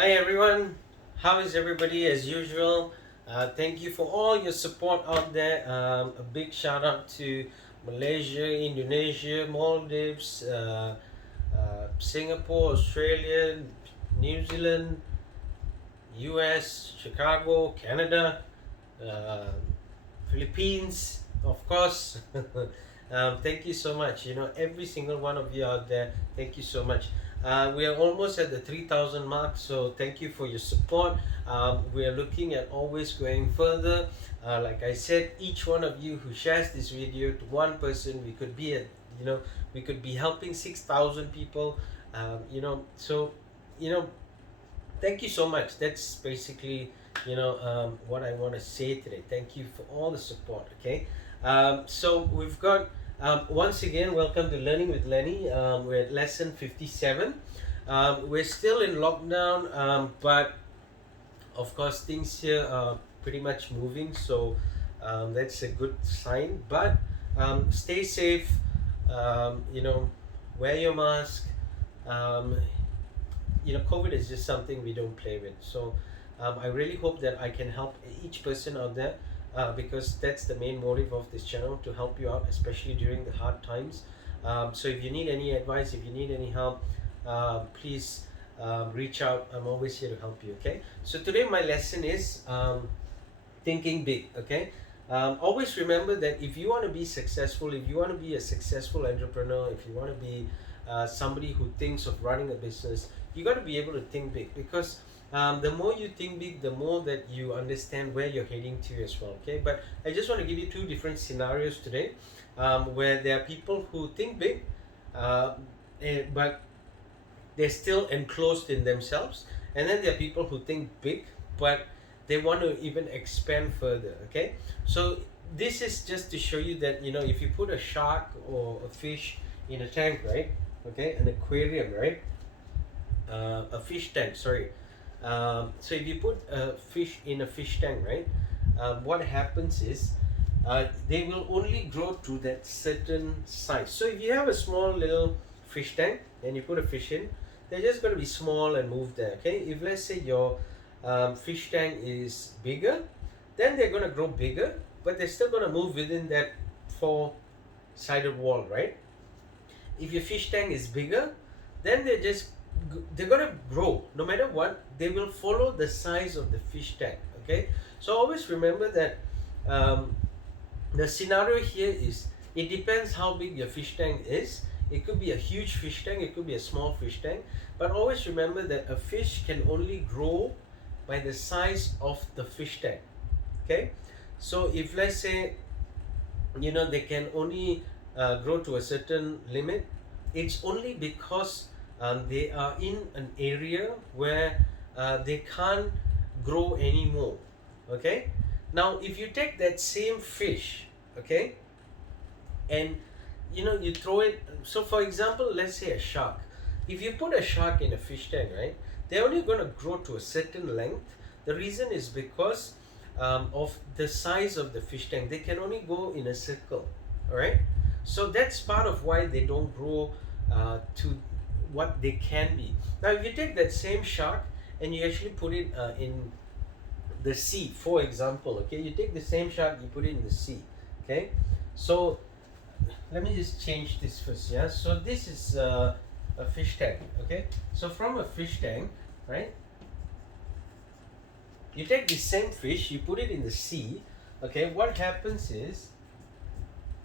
Hi everyone, how is everybody as usual? Thank you for all your support out there. A big shout out to Malaysia, Indonesia, Maldives, Singapore, Australia, New Zealand, US, Chicago, Canada, uh, Philippines, of course. Thank you so much. Every single one of you out there, thank you so much. We are almost at the 3,000 mark, so thank you for your support. We are looking at always going further. Like I said, each one of you who shares this video to one person, we could be you know, we could be helping 6,000 people. So, you know, thank you so much. That's basically what I want to say today. Thank you for all the support. Okay, so we've got once again, welcome to Learning with Lenny. We're at lesson 57. We're still in lockdown, but of course things here are pretty much moving, so that's a good sign. But stay safe. Wear your mask. um, COVID is just something we don't play with. So I really hope that I can help each person out there, because that's the main motive of this channel, to help you out, especially during the hard times. So if you need any advice, if you need any help, please reach out. I'm always here to help you. Okay, so today my lesson is thinking big. Okay, always remember that if you want to be successful, if you want to be a successful entrepreneur, if you want to be somebody who thinks of running a business, you got to be able to think big, because the more you think big, the more that you understand where you're heading to as well. Okay, but I just want to give you two different scenarios today, where there are people who think big, uh, but they're still enclosed in themselves, and then there are people who think big, but they want to even expand further. Okay, so this is just to show you that if you put a shark or a fish in a tank, right? Okay, an aquarium, right? A fish tank, sorry. So if you put a fish in a fish tank, right? What happens is they will only grow to that certain size. So if you have a small little fish tank and you put a fish in, they're just going to be small and move there. Okay, if let's say your fish tank is bigger, then they're going to grow bigger, but they're still going to move within that four sided wall, right? If your fish tank is bigger, then they're going to grow no matter what. They will follow the size of the fish tank. Okay, so always remember that um, the scenario here is, it depends how big your fish tank is. It could be a huge fish tank, it could be a small fish tank, but always remember that a fish can only grow by the size of the fish tank. Okay, so if let's say they can only grow to a certain limit, it's only because they are in an area where they can't grow anymore. Okay, now if you take that same fish, okay, and you throw it. So for example, let's say a shark. If you put a shark in a fish tank, right, they're only going to grow to a certain length. The reason is because of the size of the fish tank. They can only go in a circle. All right, so that's part of why they don't grow to what they can be. Now if you take that same shark and you actually put it in the sea, for example, okay, you take the same shark, you put it in the sea. Okay, so let me just change this first. Yeah, so this is a fish tank. Okay, so from a fish tank, right, you take the same fish, you put it in the sea. Okay, what happens is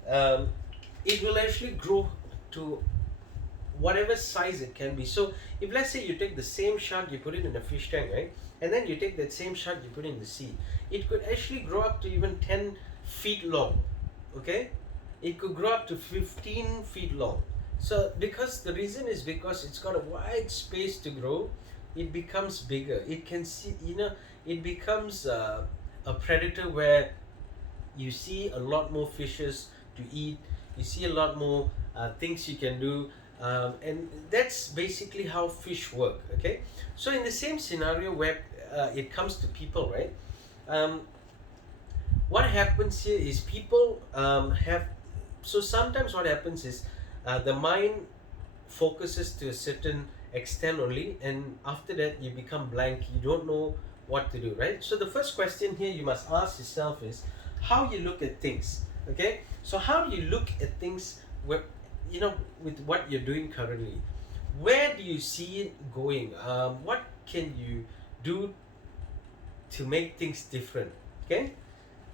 it will actually grow to whatever size it can be. So if let's say you take the same shark, you put it in a fish tank, right, and then you take that same shark, you put it in the sea, it could actually grow up to even 10 feet long. Okay, it could grow up to 15 feet long. So because the reason is because it's got a wide space to grow, it becomes bigger. It can see, it becomes a predator where you see a lot more fishes to eat, you see a lot more things you can do, and that's basically how fish work. Okay, so in the same scenario where it comes to people, right, what happens here is people have, so sometimes what happens is the mind focuses to a certain extent only, and after that you become blank, you don't know what to do, right? So the first question here you must ask yourself is how you look at things. Okay, so how do you look at things where, with what you're doing currently? Where do you see it going? What can you do to make things different? Okay,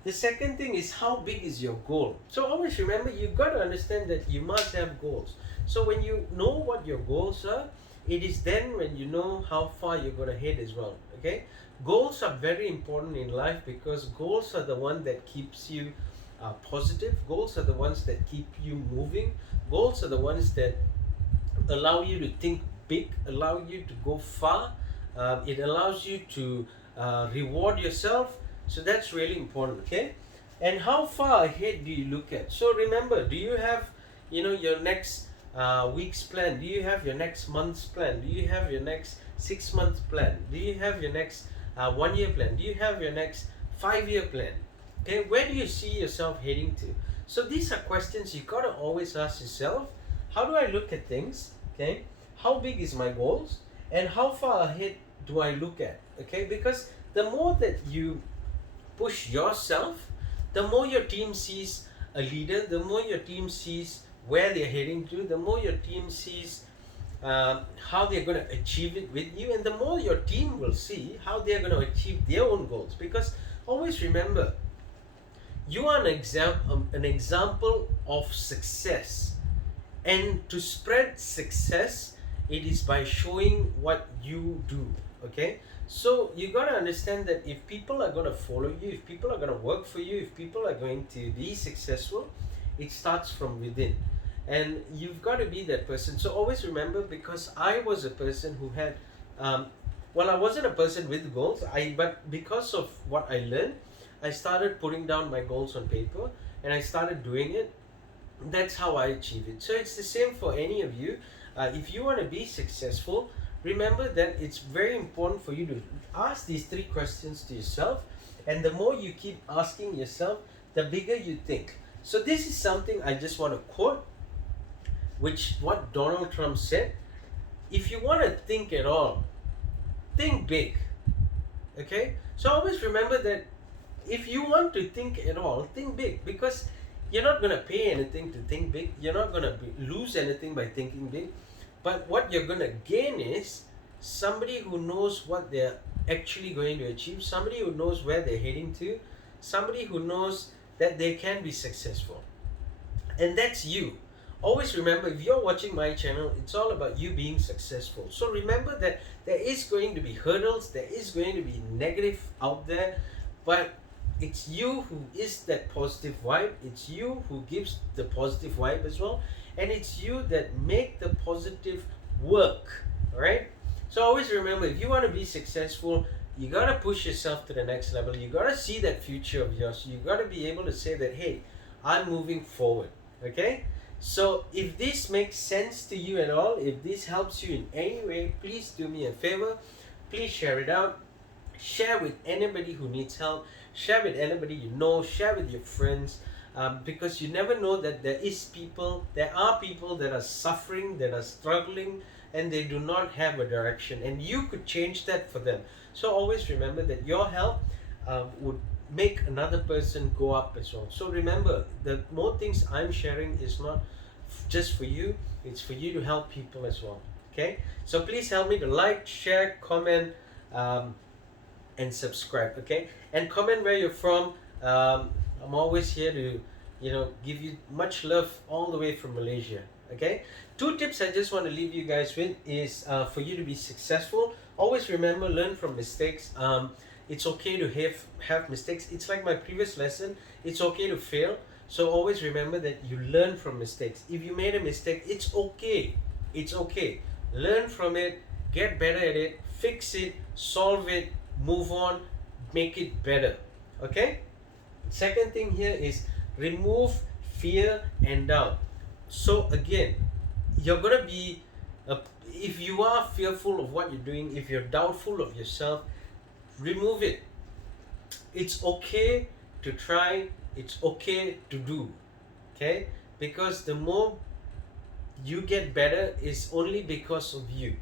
the second thing is how big is your goal? So always remember, you got to understand that you must have goals. So when you know what your goals are, it is then when you know how far you're going to head as well. Okay, goals are very important in life because goals are the one that keeps you positive. Goals are the ones that keep you moving. Goals are the ones that allow you to think big, allow you to go far. It allows you to reward yourself. So that's really important. Okay, and how far ahead do you look at? So remember, do you have your next week's plan? Do you have your next month's plan? Do you have your next 6 months plan? Do you have your next 1 year plan? Do you have your next 5 year plan? Okay, where do you see yourself heading to? So these are questions you gotta always ask yourself. How do I look at things? Okay, how big is my goals, and how far ahead do I look at? Okay, because the more that you push yourself, the more your team sees a leader, the more your team sees where they're heading to, the more your team sees how they're going to achieve it with you, and the more your team will see how they're going to achieve their own goals. Because always remember, you are an example of success, and to spread success, it is by showing what you do. Okay, so you got to understand that if people are going to follow you, if people are going to work for you, if people are going to be successful, it starts from within, and you've got to be that person. So always remember, because I was a person who had I wasn't a person with goals, but because of what I learned, I started putting down my goals on paper and I started doing it. That's how I achieve it. So it's the same for any of you. If you want to be successful, remember that it's very important for you to ask these 3 questions to yourself, and the more you keep asking yourself, the bigger you think. So this is something I just want to quote, which what Donald Trump said: if you want to think at all, think big. Okay, so always remember that if you want to think at all, think big, because you're not going to pay anything to think big. You're not going to lose anything by thinking big. But what you're going to gain is somebody who knows what they're actually going to achieve, somebody who knows where they're heading to, somebody who knows that they can be successful. And that's you. Always remember, if you're watching my channel, it's all about you being successful. So remember that there is going to be hurdles, there is going to be negative out there, but it's you who is that positive vibe. It's you who gives the positive vibe as well, and it's you that make the positive work. All right, so always remember, if you want to be successful, you got to push yourself to the next level. You got to see that future of yours. You got to be able to say that, hey, I'm moving forward. Okay, so if this makes sense to you at all, if this helps you in any way, please do me a favor, please share it out. Share with anybody who needs help. Share with anybody you know. Share with your friends, because you never know that there are people that are suffering, that are struggling, and they do not have a direction, and you could change that for them. So always remember that your help would make another person go up as well. So remember, the more things I'm sharing is not just for you, it's for you to help people as well. Okay, so please help me to like, share, comment, and subscribe. Okay, and comment where you're from. I'm always here to give you much love all the way from Malaysia. Okay, 2 tips I just want to leave you guys with is for you to be successful, always remember, learn from mistakes. It's okay to have mistakes. It's like my previous lesson, it's okay to fail. So always remember that you learn from mistakes. If you made a mistake, it's okay. It's okay. Learn from it, get better at it, fix it, solve it, move on, make it better. Okay? Second thing here is remove fear and doubt. So again, you're gonna be if you are fearful of what you're doing, if you're doubtful of yourself, remove it. It's okay to try, it's okay to do. Okay? Because the more you get better is only because of you.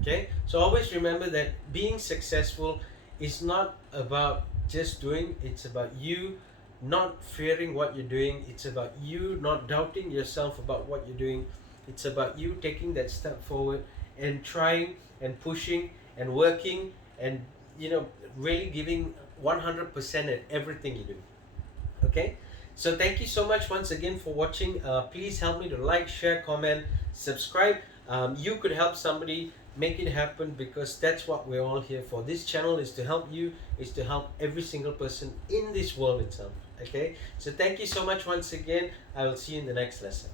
Okay, so always remember that being successful is not about just doing, it's about you not fearing what you're doing, it's about you not doubting yourself about what you're doing, it's about you taking that step forward and trying and pushing and working and really giving 100% at everything you do. Okay, so thank you so much once again for watching. Please help me to like, share, comment, subscribe. You could help somebody make it happen, because that's what we're all here for. This channel is to help you, is to help every single person in this world itself. Okay, so thank you so much once again. I will see you in the next lesson.